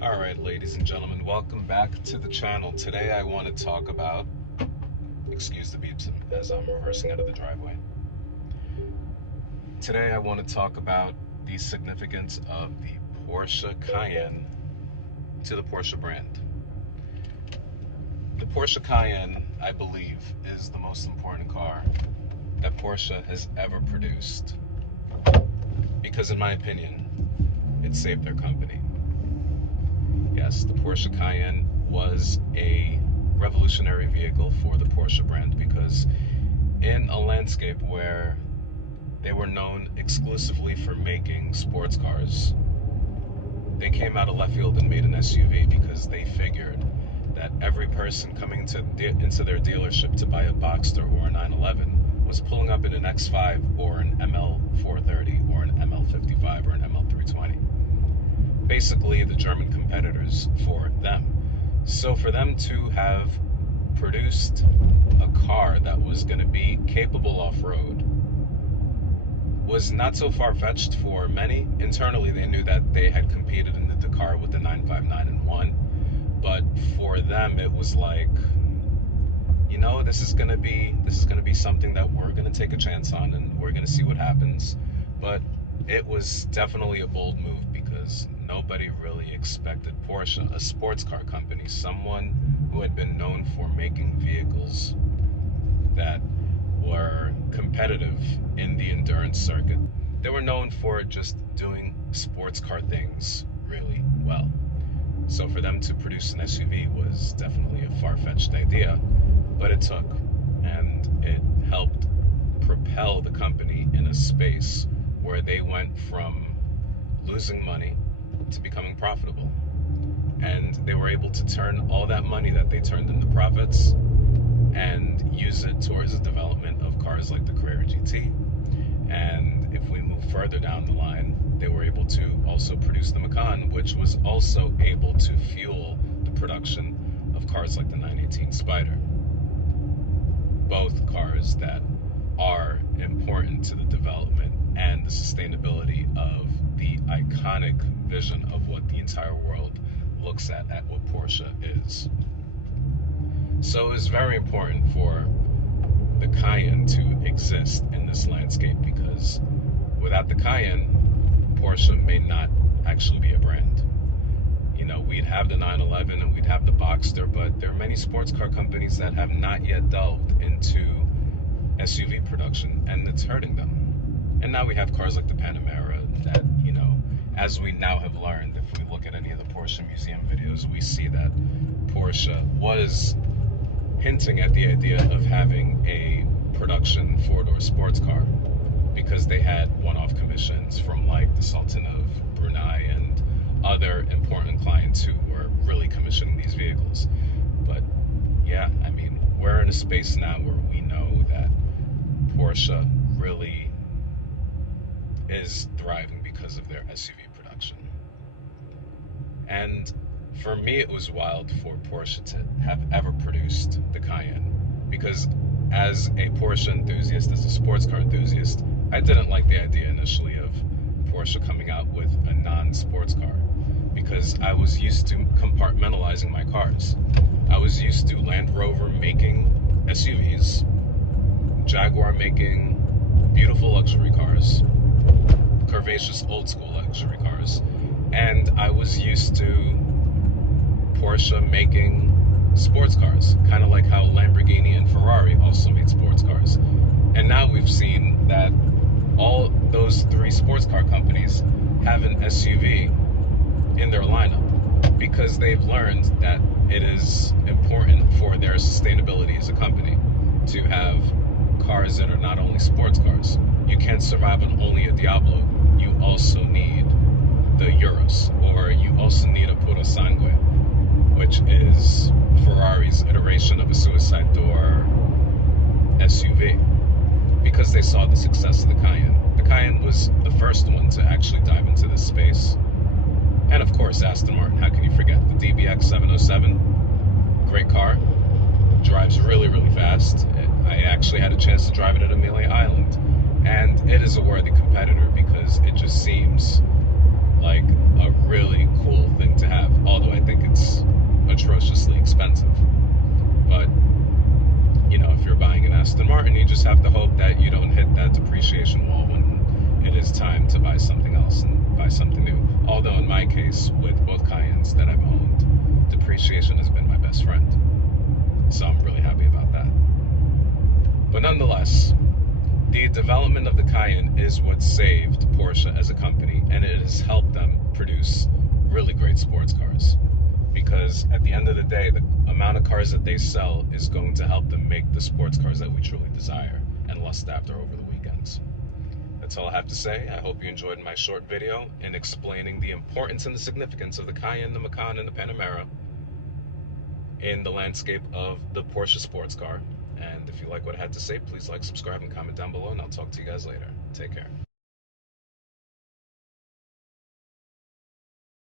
Alright, ladies and gentlemen, welcome back to the channel. Today I want to talk about, excuse the beeps as I'm reversing out of the driveway. Today I want to talk about the significance of the Porsche Cayenne to the Porsche brand. The Porsche Cayenne, I believe, is the most important car that Porsche has ever produced because, in my opinion, it saved their company. Yes, the Porsche Cayenne was a revolutionary vehicle for the Porsche brand because in a landscape where they were known exclusively for making sports cars, they came out of left field and made an SUV because they figured that every person coming into their dealership to buy a Boxster or a 911 was pulling up in an X5 or an ML430 or an ML55 or an ML320. Basically the German competitors for them. So for them to have produced a car that was going to be capable off-road was not so far-fetched for many. Internally they knew that they had competed in the Dakar with the 959 and 1, but for them it was like, you know, this is going to be something that we're going to take a chance on and we're going to see what happens. But it was definitely a bold move because nobody really expected Porsche, a sports car company, someone who had been known for making vehicles that were competitive in the endurance circuit. They were known for just doing sports car things really well. So for them to produce an SUV was definitely a far-fetched idea, but it took, and it helped propel the company in a space where they went from losing money to becoming profitable. And they were able to turn all that money that they turned into profits and use it towards the development of cars like the Carrera GT. And if we move further down the line, they were able to also produce the Macan, which was also able to fuel the production of cars like the 918 Spider. Both cars that are important to the development and the sustainability of the iconic vision of what the entire world looks at what Porsche is. So it's very important for the Cayenne to exist in this landscape because without the Cayenne, Porsche may not actually be a brand. You know, we'd have the 911 and we'd have the Boxster, but there are many sports car companies that have not yet delved into SUV production, and it's hurting them. And now we have cars like the Panamera that, you know, as we now have learned, if we look at any of the Porsche museum videos, we see that Porsche was hinting at the idea of having a production four-door sports car because they had one-off commissions from like the Sultan of Brunei and other important clients who were really commissioning these vehicles. But yeah, I mean, we're in a space now where we know that Porsche really is thriving because of their SUV production. And for me, it was wild for Porsche to have ever produced the Cayenne because as a Porsche enthusiast, as a sports car enthusiast, I didn't like the idea initially of Porsche coming out with a non-sports car because I was used to compartmentalizing my cars. I was used to Land Rover making SUVs, Jaguar making beautiful luxury cars, curvaceous old school luxury cars, and I was used to Porsche making sports cars, kind of like how Lamborghini and Ferrari also made sports cars. And now we've seen that all those three sports car companies have an SUV in their lineup because they've learned that it is important for their sustainability as a company to have cars that are not only sports cars. You can't survive on only a Diablo. You also need the Urus, or you also need a Puro Sangue, which is Ferrari's iteration of a suicide door SUV, because they saw the success of the Cayenne. The Cayenne was the first one to actually dive into this space. And of course, Aston Martin, how can you forget? The DBX 707, great car, drives really, really fast. I actually had a chance to drive it at Amelia Island, and it is a worthy competitor because it just seems like is time to buy something else and buy something new. Although in my case, with both Cayennes that I've owned, depreciation has been my best friend. So I'm really happy about that. But nonetheless, the development of the Cayenne is what saved Porsche as a company, and it has helped them produce really great sports cars. Because at the end of the day, the amount of cars that they sell is going to help them make the sports cars that we truly desire and lust after over the weekends. That's all I have to say. I hope you enjoyed my short video in explaining the importance and the significance of the Cayenne, the Macan, and the Panamera in the landscape of the Porsche sports car. And if you like what I had to say, please like, subscribe, and comment down below, and I'll talk to you guys later. Take care.